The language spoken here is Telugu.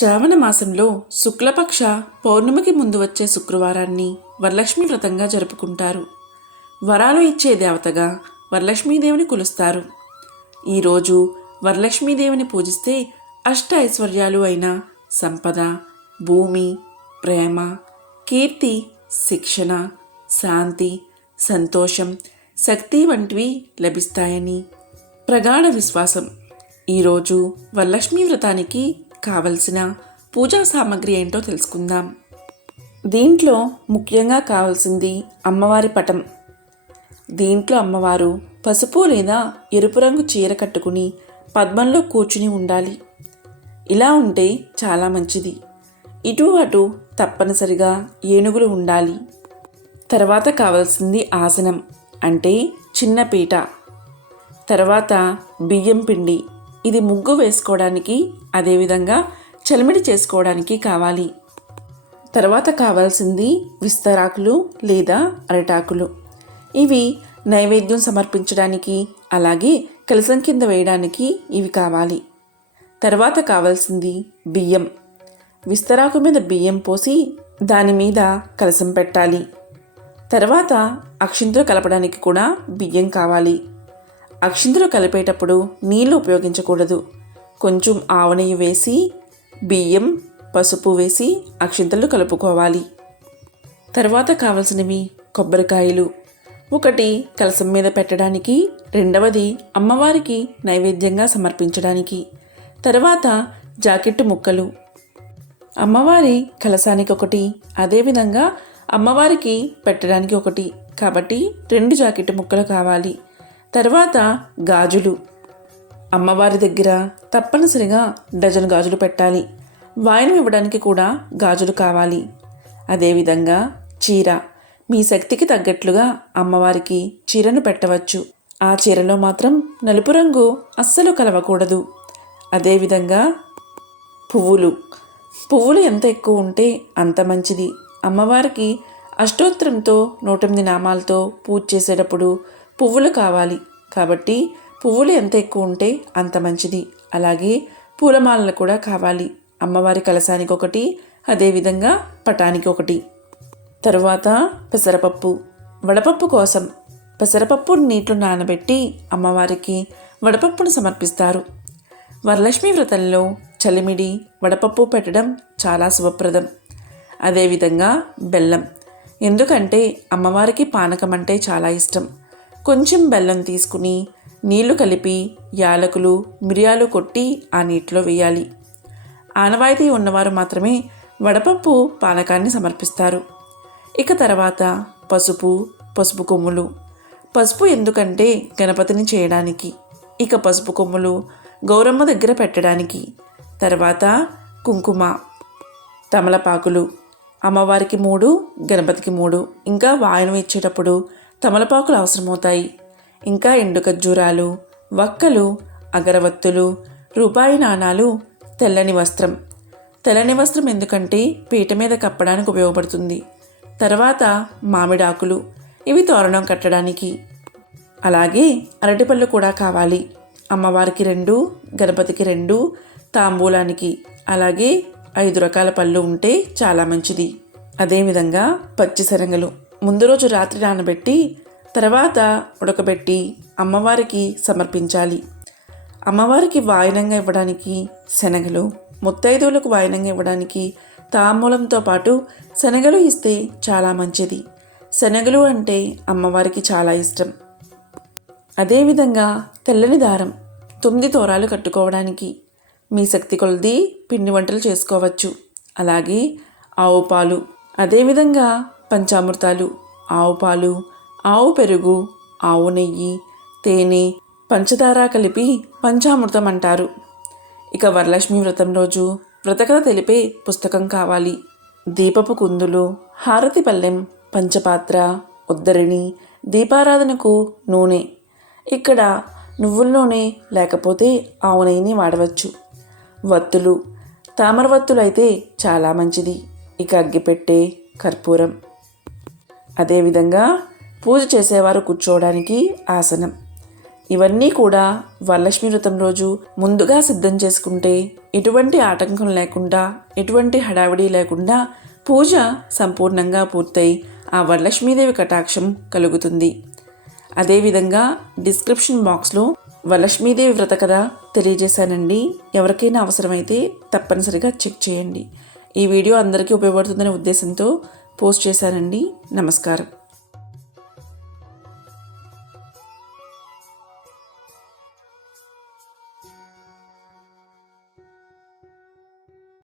శ్రావణ మాసంలో శుక్లపక్ష పౌర్ణమికి ముందు వచ్చే శుక్రవారాన్ని వరలక్ష్మి వ్రతంగా జరుపుకుంటారు. వరాలు ఇచ్చే దేవతగా వరలక్ష్మీదేవిని కొలుస్తారు. ఈరోజు వరలక్ష్మీదేవిని పూజిస్తే అష్ట ఐశ్వర్యాలు అయిన సంపద భూమి ప్రేమ కీర్తి శిక్షణ శాంతి సంతోషం శక్తి వంటివి లభిస్తాయని ప్రగాఢ విశ్వాసం. ఈరోజు వరలక్ష్మీ వ్రతానికి కావలసిన పూజా సామాగ్రి ఏంటో తెలుసుకుందాం. దీంట్లో ముఖ్యంగా కావాల్సింది అమ్మవారి పటం. దీంట్లో అమ్మవారు పసుపు లేదా ఎరుపు రంగు చీర కట్టుకుని పద్మంలో కూర్చుని ఉండాలి. ఇలా ఉంటే చాలా మంచిది. ఇటు అటు తప్పనిసరిగా ఏనుగులు ఉండాలి. తర్వాత కావాల్సింది ఆసనం అంటే చిన్న పీట. తర్వాత బియ్యం పిండి. ఇది ముగ్గు వేసుకోవడానికి అదేవిధంగా చలిమిడి చేసుకోవడానికి కావాలి. తర్వాత కావాల్సింది విస్తరాకులు లేదా అరటాకులు. ఇవి నైవేద్యం సమర్పించడానికి అలాగే కలసం కింద వేయడానికి ఇవి కావాలి. తర్వాత కావాల్సింది బియ్యం. విస్తరాకు మీద బియ్యం పోసి దాని మీద కలసం పెట్టాలి. తర్వాత అక్షింతలు కలపడానికి కూడా బియ్యం కావాలి. అక్షింతలు కలిపేటప్పుడు నీళ్ళు ఉపయోగించకూడదు. కొంచెం ఆవనెయ్యి వేసి బియ్యం పసుపు వేసి అక్షింతలు కలుపుకోవాలి. తర్వాత కావలసినవి కొబ్బరికాయలు. ఒకటి కలసం మీద పెట్టడానికి రెండవది అమ్మవారికి నైవేద్యంగా సమర్పించడానికి. తర్వాత జాకెట్టు ముక్కలు. అమ్మవారి కలసానికి ఒకటి అదేవిధంగా అమ్మవారికి పెట్టడానికి ఒకటి. కాబట్టి రెండు జాకెట్ ముక్కలు కావాలి. తర్వాత గాజులు. అమ్మవారి దగ్గర తప్పనిసరిగా డజన్ గాజులు పెట్టాలి. వాయనం ఇవ్వడానికి కూడా గాజులు కావాలి. అదేవిధంగా చీర. మీ శక్తికి తగ్గట్లుగా అమ్మవారికి చీరను పెట్టవచ్చు. ఆ చీరలో మాత్రం నలుపు రంగు అస్సలు కలవకూడదు. అదేవిధంగా పువ్వులు. పువ్వులు ఎంత ఎక్కువ ఉంటే అంత మంచిది. అమ్మవారికి అష్టోత్తరంతో నూటెనిమిది నామాలతో పూజ చేసేటప్పుడు పువ్వులు కావాలి. కాబట్టి పువ్వులు ఎంత ఎక్కువ ఉంటే అంత మంచిది. అలాగే పూలమాలలు కూడా కావాలి. అమ్మవారి కలశానికి ఒకటి అదేవిధంగా పటానికి ఒకటి తరువాత పెసరపప్పు. వడపప్పు కోసం పెసరపప్పు నీటిలో నానబెట్టి అమ్మవారికి వడపప్పును సమర్పిస్తారు. వరలక్ష్మి వ్రతంలో చలిమిడి వడపప్పు పెట్టడం చాలా శుభప్రదం. అదేవిధంగా బెల్లం. ఎందుకంటే అమ్మవారికి పానకం అంటే చాలా ఇష్టం. కొంచెం బెల్లం తీసుకుని నీళ్ళు కలిపి యాలకులు మిరియాలు కొట్టి ఆ నీటిలో వేయాలి. ఆనవాయితీ ఉన్నవారు మాత్రమే వడపప్పు పానకాన్ని సమర్పిస్తారు. ఇక తర్వాత పసుపు పసుపు కొమ్ములు. పసుపు ఎందుకంటే గణపతిని చేయడానికి. ఇక పసుపు కొమ్ములు గౌరమ్మ దగ్గర పెట్టడానికి. తర్వాత కుంకుమ తమలపాకులు. అమ్మవారికి మూడు గణపతికి మూడు. ఇంకా వాయనం ఇచ్చేటప్పుడు తమలపాకులు అవసరమవుతాయి. ఇంకా ఎండు ఖర్జూరాలు వక్కలు అగరవత్తులు రూపాయి నాణాలు తెల్లని వస్త్రం. తెల్లని వస్త్రం ఎందుకంటే పీట మీద కప్పడానికి ఉపయోగపడుతుంది. తర్వాత మామిడాకులు. ఇవి తోరణం కట్టడానికి. అలాగే అరటిపళ్ళు కూడా కావాలి. అమ్మవారికి రెండు గణపతికి రెండు తాంబూలానికి. అలాగే ఐదు రకాల పళ్ళు ఉంటే చాలా మంచిది. అదేవిధంగా పచ్చి శనగలు ముందు రోజు రాత్రి నానబెట్టి తర్వాత ఉడకబెట్టి అమ్మవారికి సమర్పించాలి. అమ్మవారికి వాయనంగా ఇవ్వడానికి శనగలు ముత్తైదువులకు వాయనంగా ఇవ్వడానికి తాంబూలంతో పాటు శనగలు ఇస్తే చాలా మంచిది. శనగలు అంటే అమ్మవారికి చాలా ఇష్టం. అదేవిధంగా తెల్లని దారం తొమ్మిది తోరాలు కట్టుకోవడానికి మీ శక్తి కొలది పిండి వంటలు చేసుకోవచ్చు. అలాగే ఆవు పాలు. అదేవిధంగా పంచామృతాలు ఆవు పాలు ఆవు పెరుగు ఆవు నెయ్యి తేనె పంచదార కలిపి పంచామృతం అంటారు. ఇక వరలక్ష్మి వ్రతం రోజు వ్రతకథ తెలిపే పుస్తకం కావాలి. దీపపు కుందులు హారతి పల్లెం పంచపాత్ర ఉద్దరిణి దీపారాధనకు నూనె. ఇక్కడ నువ్వుల నూనె లేకపోతే ఆవు నెయ్యిని వాడవచ్చు. వత్తులు తామర వత్తులు అయితే చాలా మంచిది. ఇక అగ్గిపెట్టే కర్పూరం. అదేవిధంగా పూజ చేసేవారు కూర్చోవడానికి ఆసనం. ఇవన్నీ కూడా వరలక్ష్మి వ్రతం రోజు ముందుగా సిద్ధం చేసుకుంటే ఎటువంటి ఆటంకం లేకుండా ఎటువంటి హడావిడి లేకుండా పూజ సంపూర్ణంగా పూర్తయి ఆ వరలక్ష్మీదేవి కటాక్షం కలుగుతుంది. అదేవిధంగా డిస్క్రిప్షన్ బాక్స్లో వరలక్ష్మీదేవి వ్రత కథ తెలియజేశానండి. ఎవరికైనా అవసరమైతే తప్పనిసరిగా చెక్ చేయండి. ఈ వీడియో అందరికీ ఉపయోగపడుతుందనే ఉద్దేశంతో పోస్ట్ చేశానండి నమస్కారం.